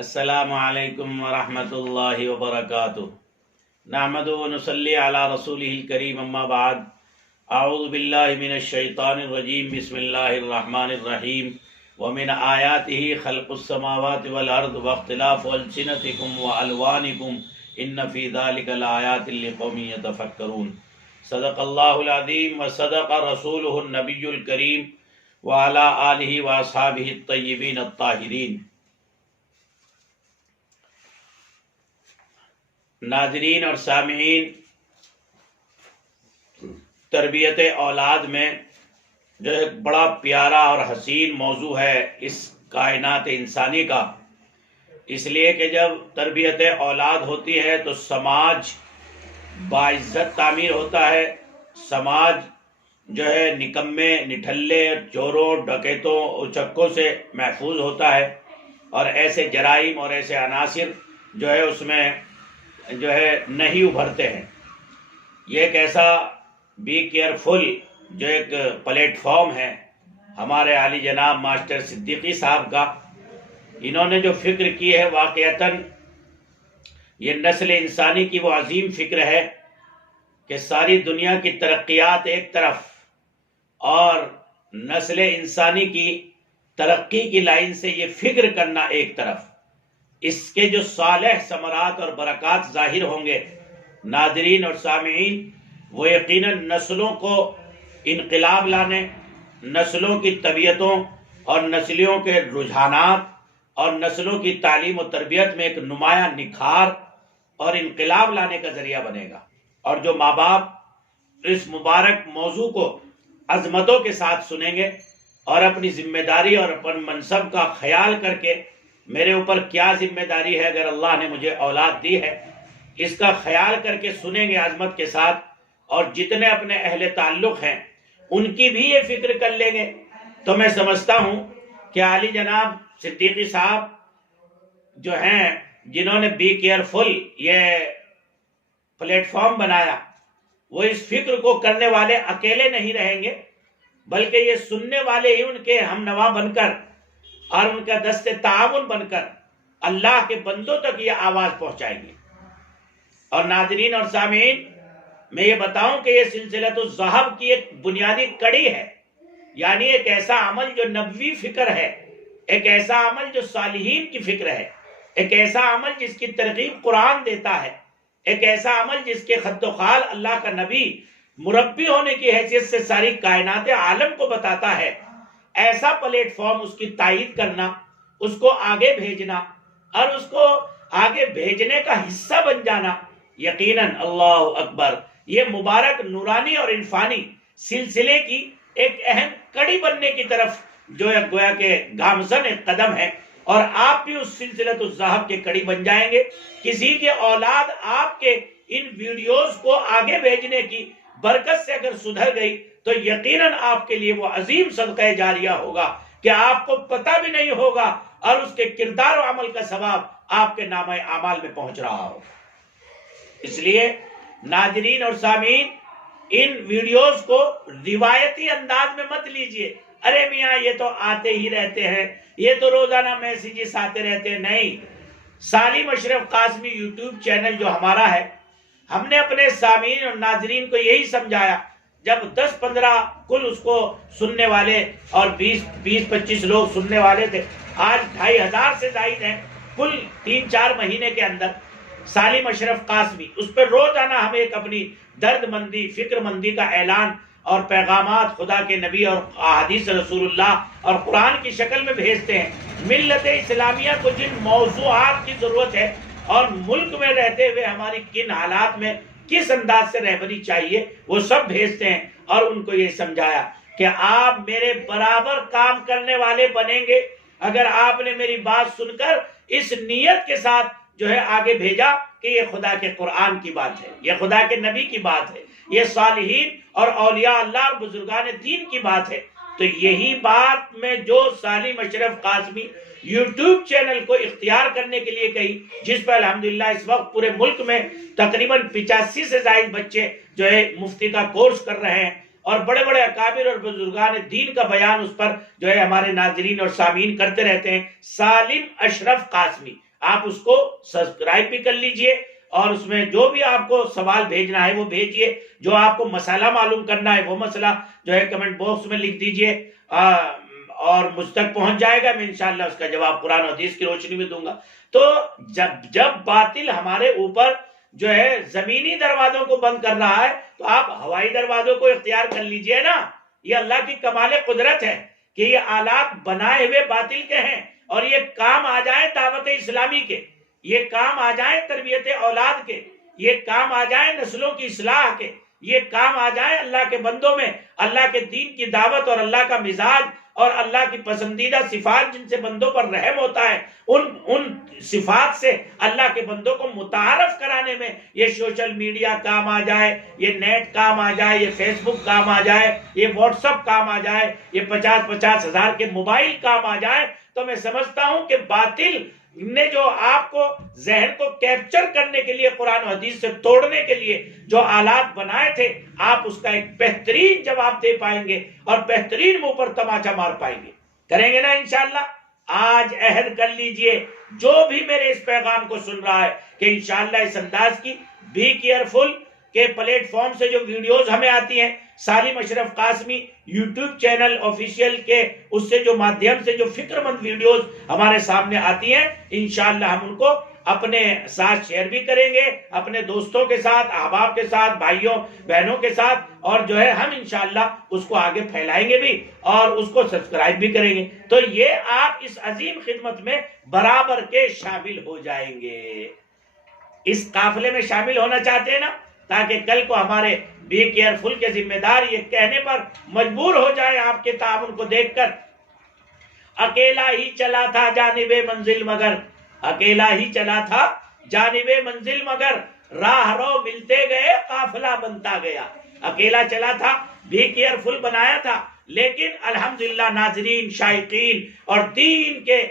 السلام علیکم ورحمۃ اللہ وبرکاتہ۔ نحمدہ ونصلی علی رسولہ الکریم، اما بعد، اعوذ باللہ من الشیطان الرجیم، بسم اللہ الرحمن الرحیم۔ ومن آیاتہ خلق السماوات والارض واختلاف السنتکم والوانکم ان فی ذلک لآیات لقوم یتفکرون۔ صدق اللہ العظیم وصدق رسولہ النبی الکریم وعلی آلہ واصحابہ الطیبین الطاہرین۔ ناظرین اور سامعین، تربیت اولاد میں جو ایک بڑا پیارا اور حسین موضوع ہے اس کائنات انسانی کا، اس لیے کہ جب تربیت اولاد ہوتی ہے تو سماج باعزت تعمیر ہوتا ہے، سماج جو ہے نکمے، نٹھلے، چوروں، ڈکیتوں، اچکوں سے محفوظ ہوتا ہے، اور ایسے جرائم اور ایسے عناصر جو ہے اس میں جو ہے نہیں ابھرتے ہیں۔ یہ ایک ایسا بی کیئرفل جو ایک پلیٹ فارم ہے ہمارے عالی جناب ماسٹر صدیقی صاحب کا۔ انہوں نے جو فکر کی ہے واقعتاً یہ نسل انسانی کی وہ عظیم فکر ہے کہ ساری دنیا کی ترقیات ایک طرف اور نسل انسانی کی ترقی کی لائن سے یہ فکر کرنا ایک طرف، اس کے جو صالح ثمرات اور برکات ظاہر ہوں گے ناظرین اور سامعین، وہ یقیناً نسلوں کو انقلاب لانے، نسلوں کی طبیعتوں اور نسلوں کے رجحانات اور نسلوں کی تعلیم و تربیت میں ایک نمایاں نکھار اور انقلاب لانے کا ذریعہ بنے گا۔ اور جو ماں باپ اس مبارک موضوع کو عظمتوں کے ساتھ سنیں گے اور اپنی ذمہ داری اور اپن منصب کا خیال کر کے میرے اوپر کیا ذمہ داری ہے اگر اللہ نے مجھے اولاد دی ہے، اس کا خیال کر کے سنیں گے عظمت کے ساتھ، اور جتنے اپنے اہل تعلق ہیں ان کی بھی یہ فکر کر لیں گے، تو میں سمجھتا ہوں کہ عالی جناب صدیقی صاحب جو ہیں جنہوں نے بی کیئرفل یہ پلیٹ فارم بنایا، وہ اس فکر کو کرنے والے اکیلے نہیں رہیں گے، بلکہ یہ سننے والے ہی ان کے ہم نوا بن کر اور ان کا دست تعاون بن کر اللہ کے بندوں تک یہ آواز پہنچائیں گے۔ اور ناظرین اور سامعین، میں یہ بتاؤں کہ یہ سلسلۃ الذہب کی ایک بنیادی کڑی ہے، یعنی ایک ایسا عمل جو نبوی فکر ہے، ایک ایسا عمل جو صالحین کی فکر ہے، ایک ایسا عمل جس کی ترغیب قرآن دیتا ہے، ایک ایسا عمل جس کے خط و خال اللہ کا نبی مربی ہونے کی حیثیت سے ساری کائنات عالم کو بتاتا ہے۔ ایسا پلیٹ فارم، اس کی تائید کرنا، اس کو آگے بھیجنا اور اس کو آگے بھیجنے کا حصہ بن جانا، یقیناً اللہ اکبر، یہ مبارک نورانی اور عرفانی سلسلے کی ایک اہم کڑی بننے کی طرف جو ایک گویا کہ گامزن ایک قدم ہے، اور آپ بھی اس سلسلۃ الذہب کے کڑی بن جائیں گے۔ کسی کے اولاد آپ کے ان ویڈیوز کو آگے بھیجنے کی برکت سے اگر سدھر گئی تو یقیناً آپ کے لیے وہ عظیم صدقہ جاریہ ہوگا کہ آپ کو پتہ بھی نہیں ہوگا، اور اس کے کردار و عمل کا ثواب آپ کے نامہ اعمال میں پہنچ رہا ہوگا۔ اس لیے ناظرین اور سامعین، ان ویڈیوز کو روایتی انداز میں مت لیجئے، ارے میاں یہ تو آتے ہی رہتے ہیں، یہ تو روزانہ میسیجز آتے رہتے ہیں۔ نہیں، سالم اشرف قاسمی یوٹیوب چینل جو ہمارا ہے، ہم نے اپنے سامعین اور ناظرین کو یہی سمجھایا، جب 10-15 کل اس کو سننے والے اور 20-25 لوگ سننے والے تھے، آج 2500 سے زائد ہیں کل 3-4 مہینے کے اندر۔ سالم اشرف قاسمی، اس پر روزانہ ہم ایک اپنی درد مندی، فکر مندی کا اعلان اور پیغامات خدا کے نبی اور احادیث رسول اللہ اور قرآن کی شکل میں بھیجتے ہیں۔ ملت اسلامیہ کو جن موضوعات کی ضرورت ہے اور ملک میں رہتے ہوئے ہماری کن حالات میں کس انداز سے رہبری چاہیے، وہ سب بھیجتے ہیں، اور ان کو یہ سمجھایا کہ آپ میرے برابر کام کرنے والے بنیں گے اگر آپ نے میری بات سن کر اس نیت کے ساتھ جو ہے آگے بھیجا کہ یہ خدا کے قرآن کی بات ہے، یہ خدا کے نبی کی بات ہے، یہ صالحین اور اولیاء اللہ اور بزرگان دین کی بات ہے۔ تو یہی بات میں جو سالم اشرف قاسمی یوٹیوب چینل کو اختیار کرنے کے لیے کہی، جس پر الحمدللہ اس وقت پورے ملک میں تقریباً 85 سے زائد بچے جو ہے مفتی کا کورس کر رہے ہیں، اور بڑے بڑے اکابر اور بزرگان دین کا بیان اس پر جو ہے ہمارے ناظرین اور سامعین کرتے رہتے ہیں۔ سالم اشرف قاسمی، آپ اس کو سبسکرائب بھی کر لیجئے، اور اس میں جو بھی آپ کو سوال بھیجنا ہے وہ بھیجئے، جو آپ کو مسئلہ معلوم کرنا ہے وہ مسئلہ جو ہے کمنٹ باکس میں لکھ دیجئے، اور مجھ تک پہنچ جائے گا، میں انشاءاللہ اس کا جواب قرآن و حدیث کی روشنی میں دوں گا۔ تو جب باطل ہمارے اوپر جو ہے زمینی دروازوں کو بند کر رہا ہے تو آپ ہوائی دروازوں کو اختیار کر لیجئے نا۔ یہ اللہ کی کمال قدرت ہے کہ یہ آلات بنائے ہوئے باطل کے ہیں، اور یہ کام آ جائیں دعوت اسلامی کے، یہ کام آ جائیں تربیت اولاد کے، یہ کام آ جائیں نسلوں کی اصلاح کے، یہ کام آ جائیں اللہ کے بندوں میں اللہ کے دین کی دعوت اور اللہ کا مزاج اور اللہ کی پسندیدہ صفات جن سے بندوں پر رحم ہوتا ہے، ان صفات سے اللہ کے بندوں کو متعارف کرانے میں یہ سوشل میڈیا کام آ جائے، یہ نیٹ کام آ جائے، یہ فیس بک کام آ جائے، یہ واٹس ایپ کام آ جائے، یہ 50-50 ہزار کے موبائل کام آ جائے، تو میں سمجھتا ہوں کہ باطل نے جو آپ کو ذہن کو کیپچر کرنے کے لیے قرآن و حدیث سے توڑنے کے لیے جو آلات بنائے تھے، آپ اس کا ایک بہترین جواب دے پائیں گے اور بہترین منہ پر تماچا مار پائیں گے۔ کریں گے نا انشاءاللہ؟ آج عہد کر لیجئے جو بھی میرے اس پیغام کو سن رہا ہے کہ انشاءاللہ اس انداز کی بی کیئرفل کے پلیٹ فارم سے جو ویڈیوز ہمیں آتی ہیں، سالم اشرف قاسمی یوٹیوب چینل آفیشیل کے اس سے جو مادھیم سے جو فکر مند ویڈیوز ہمارے سامنے آتی ہیں، انشاءاللہ ہم ان کو اپنے ساتھ شیئر بھی کریں گے، اپنے دوستوں کے ساتھ، احباب کے ساتھ، بھائیوں بہنوں کے ساتھ، اور جو ہے ہم انشاءاللہ اس کو آگے پھیلائیں گے بھی اور اس کو سبسکرائب بھی کریں گے۔ تو یہ آپ اس عظیم خدمت میں برابر کے شامل ہو جائیں گے۔ اس قافلے میں شامل ہونا چاہتے ہیں نا، تاکہ کل کو ہمارے بی کیئرفل کے ذمہ دار یہ کہنے پر مجبور ہو جائے آپ کے تعاون کو دیکھ کر، اکیلا ہی چلا تھا جانب منزل مگر، اکیلا ہی چلا تھا جانب منزل مگر، راہ رو ملتے گئے قافلہ بنتا گیا۔ اکیلا چلا تھا، بی کیئرفل بنایا تھا، لیکن الحمدللہ ناظرین، شائقین اور دین کے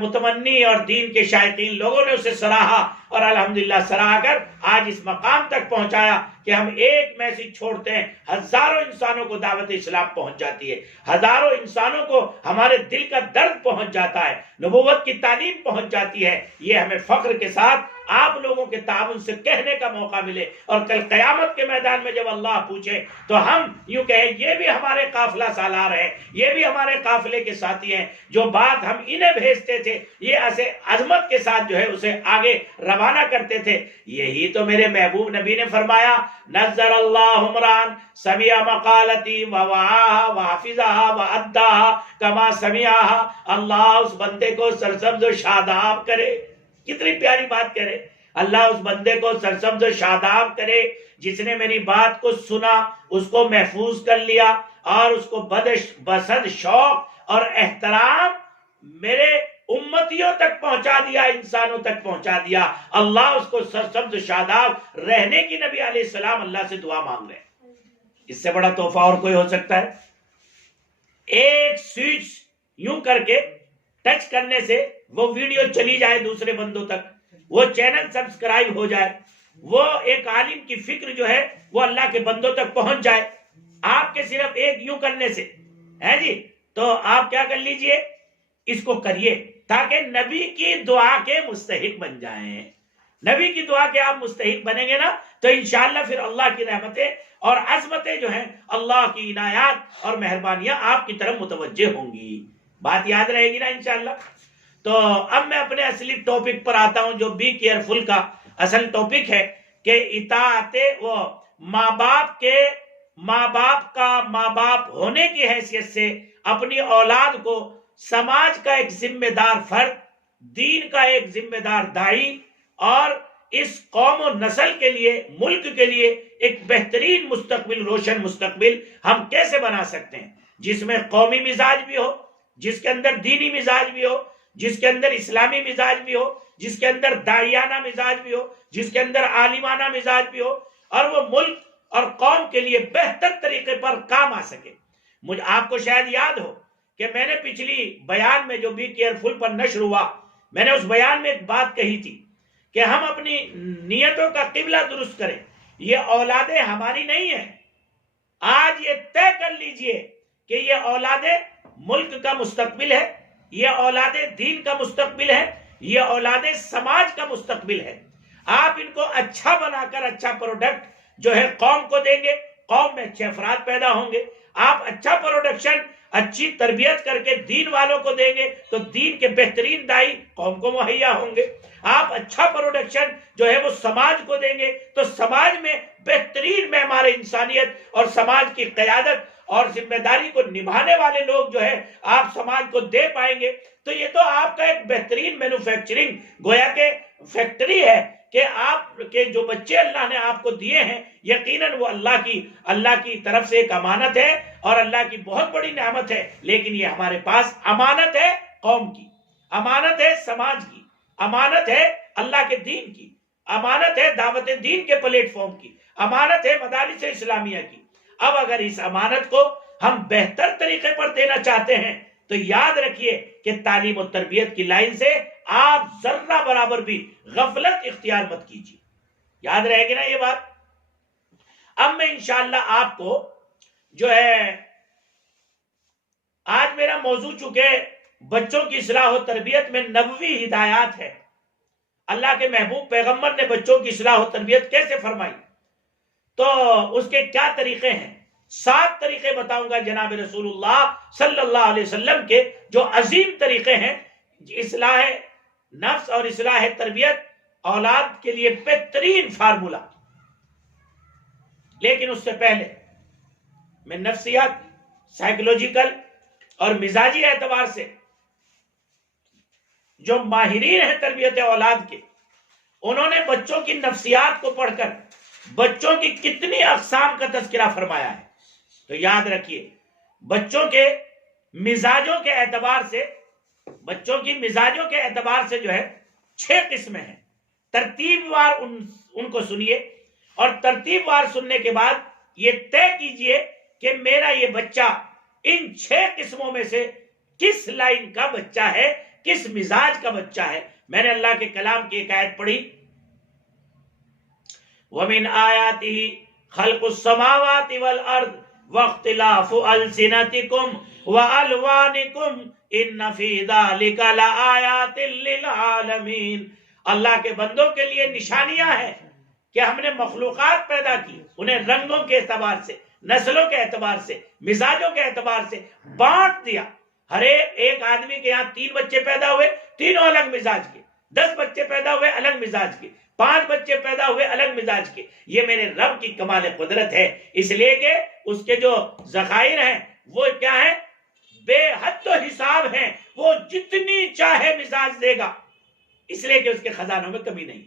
متمنی اور دین کے شائقین لوگوں نے اسے سراہا، اور الحمدللہ سراہ کر آج اس مقام تک پہنچایا کہ ہم ایک میسج چھوڑتے ہیں، ہزاروں انسانوں کو دعوت اسلام پہنچ جاتی ہے، ہزاروں انسانوں کو ہمارے دل کا درد پہنچ جاتا ہے، نبوت کی تعلیم پہنچ جاتی ہے۔ یہ ہمیں فخر کے ساتھ آپ لوگوں کے تعاون سے کہنے کا موقع ملے، اور کل قیامت کے میدان میں جب اللہ پوچھے تو ہم یوں کہیں یہ بھی ہمارے قافلہ سالار ہیں، یہ بھی ہمارے قافلے کے ساتھی ہیں، جو بات ہم انہیں بھیجتے تھے یہ ایسے عظمت کے ساتھ جو ہے اسے آگے روانہ کرتے تھے۔ یہی تو میرے محبوب نبی نے فرمایا، نظر اللہ عمران سمع مقالتی ووعاها وحفظها واداها کما سمعها۔ اللہ اس بندے کو سرسبز و شاداب کرے۔ کتنی پیاری بات کہہ رہے، اللہ اس بندے کو سرسبز و شاداب کرے جس نے میری بات کو سنا، اس کو محفوظ کر لیا، اور اس کو بسد شوق اور احترام میرے امتیوں تک پہنچا دیا، انسانوں تک پہنچا دیا۔ اللہ اس کو سرسبز و شاداب رہنے کی نبی علیہ السلام اللہ سے دعا مانگ رہے ہیں۔ اس سے بڑا تحفہ اور کوئی ہو سکتا ہے؟ ایک سوئچ یوں کر کے ٹچ کرنے سے وہ ویڈیو چلی جائے دوسرے بندوں تک، وہ چینل سبسکرائب ہو جائے، وہ ایک عالم کی فکر جو ہے وہ اللہ کے بندوں تک پہنچ جائے، آپ کے صرف ایک یوں کرنے سے ہے جی۔ تو آپ کیا کر لیجئے، اس کو کریے تاکہ نبی کی دعا کے مستحق بن جائیں۔ نبی کی دعا کے آپ مستحق بنیں گے نا تو انشاءاللہ پھر اللہ کی رحمتیں اور عظمتیں جو ہیں، اللہ کی عنایات اور مہربانیاں آپ کی طرف متوجہ ہوں گی۔ بات یاد رہے گی نا انشاءاللہ؟ تو اب میں اپنے اصلی ٹاپک پر آتا ہوں، جو بی کیئرفل کا اصل ٹاپک ہے کہ اطاعت وہ ماں باپ کا ماں باپ ہونے کی حیثیت سے اپنی اولاد کو سماج کا ایک ذمہ دار فرد، دین کا ایک ذمہ دار داعی، اور اس قوم و نسل کے لیے، ملک کے لیے ایک بہترین مستقبل، روشن مستقبل ہم کیسے بنا سکتے ہیں، جس میں قومی مزاج بھی ہو، جس کے اندر دینی مزاج بھی ہو، جس کے اندر اسلامی مزاج بھی ہو، جس کے اندر داعیانہ مزاج بھی ہو، جس کے اندر عالمانہ مزاج بھی ہو، اور وہ ملک اور قوم کے لیے بہتر طریقے پر کام آ سکے۔ آپ کو شاید یاد ہو کہ میں نے پچھلی بیان میں جو بی کیئرفل پر نشر ہوا، میں نے اس بیان میں ایک بات کہی تھی کہ ہم اپنی نیتوں کا قبلہ درست کریں۔ یہ اولادیں ہماری نہیں ہیں۔ آج یہ طے کر لیجئے کہ یہ اولادیں ملک کا مستقبل ہے، یہ اولادیں دین کا مستقبل ہے، یہ اولادیں سماج کا مستقبل ہے. آپ ان کو اچھا بنا کر اچھا پروڈکٹ جو ہے قوم کو دیں گے، قوم میں اچھے افراد پیدا ہوں گے. آپ اچھا پروڈکشن، اچھی تربیت کر کے دین والوں کو دیں گے تو دین کے بہترین دائی قوم کو مہیا ہوں گے. آپ اچھا پروڈکشن جو ہے وہ سماج کو دیں گے تو سماج میں بہترین معمار انسانیت اور سماج کی قیادت اور ذمہ داری کو نبھانے والے لوگ جو ہے آپ سماج کو دے پائیں گے. تو یہ تو آپ کا ایک بہترین مینوفیکچرنگ گویا کہ فیکٹری ہے کہ آپ کے جو بچے اللہ نے آپ کو دیے ہیں یقیناً وہ اللہ کی طرف سے ایک امانت ہے اور اللہ کی بہت بڑی نعمت ہے. لیکن یہ ہمارے پاس امانت ہے قوم کی، امانت ہے سماج کی، امانت ہے اللہ کے دین کی، امانت ہے دعوت دین کے پلیٹ فارم کی، امانت ہے مدارس اسلامیہ کی. اب اگر اس امانت کو ہم بہتر طریقے پر دینا چاہتے ہیں تو یاد رکھیے کہ تعلیم و تربیت کی لائن سے آپ ذرہ برابر بھی غفلت اختیار مت کیجیے. یاد رہے گی نا یہ بات؟ اب میں انشاءاللہ آپ کو جو ہے آج میرا موضوع چونکہ بچوں کی اصلاح و تربیت میں نبوی ہدایات ہے، اللہ کے محبوب پیغمبر نے بچوں کی اصلاح و تربیت کیسے فرمائی تو اس کے کیا طریقے ہیں. 7 طریقے بتاؤں گا جناب رسول اللہ صلی اللہ علیہ وسلم کے جو عظیم طریقے ہیں اصلاح نفس اور اصلاح تربیت اولاد کے لیے بہترین فارمولا. لیکن اس سے پہلے میں نفسیات، سائیکولوجیکل اور مزاجی اعتبار سے جو ماہرین ہیں تربیت اولاد کے، انہوں نے بچوں کی نفسیات کو پڑھ کر بچوں کی کتنی اقسام کا تذکرہ فرمایا ہے. تو یاد رکھیے بچوں کے مزاجوں کے اعتبار سے جو ہے 6 قسمیں ہیں. ترتیب وار ان کو سنیے اور ترتیب وار سننے کے بعد یہ طے کیجئے کہ میرا یہ بچہ ان 6 قسموں میں سے کس لائن کا بچہ ہے، کس مزاج کا بچہ ہے. میں نے اللہ کے کلام کی ایک آیت پڑھی، وَمِنْ آيَاتِهِ خَلْقُ السَّمَاوَاتِ وَالْأَرْضِ وَاخْتِلَافُ أَلْسِنَتِكُمْ وَأَلْوَانِكُمْ إِنَّ فِي ذَلِكَ لَآيَاتٍ لِلْعَالَمِينَ. اللہ کے بندوں کے لیے نشانیاں ہیں کہ ہم نے مخلوقات پیدا کی، انہیں رنگوں کے اعتبار سے، نسلوں کے اعتبار سے، مزاجوں کے اعتبار سے بانٹ دیا. ہر ایک آدمی کے یہاں 3 بچے پیدا ہوئے، تینوں الگ مزاج کے. 10 بچے پیدا ہوئے الگ مزاج کے. 5 بچے پیدا ہوئے الگ مزاج کے. یہ میرے رب کی کمال قدرت ہے، اس لیے کہ اس کے جو ذخائر ہیں وہ کیا ہیں؟ بے حد و حساب ہیں. وہ جتنی چاہے مزاج دے گا، اس لیے کہ اس کے خزانوں میں کمی نہیں.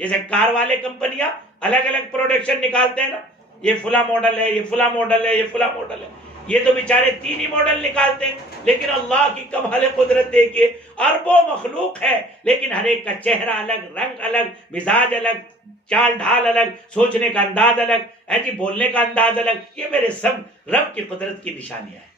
جیسے کار والے کمپنیاں الگ الگ پروڈکشن نکالتے ہیں نا، یہ فلاں ماڈل ہے، یہ فلاں ماڈل ہے، یہ فلاں ماڈل ہے. یہ تو بیچارے 3 ہی ماڈل نکالتے ہیں، لیکن اللہ کی کمال قدرت دیکھیے، اربوں مخلوق ہے لیکن ہر ایک کا چہرہ الگ، رنگ الگ، مزاج الگ، چال ڈھال الگ، سوچنے کا انداز الگ، بولنے کا انداز الگ. یہ میرے سب رب کی قدرت کی نشانیاں ہیں.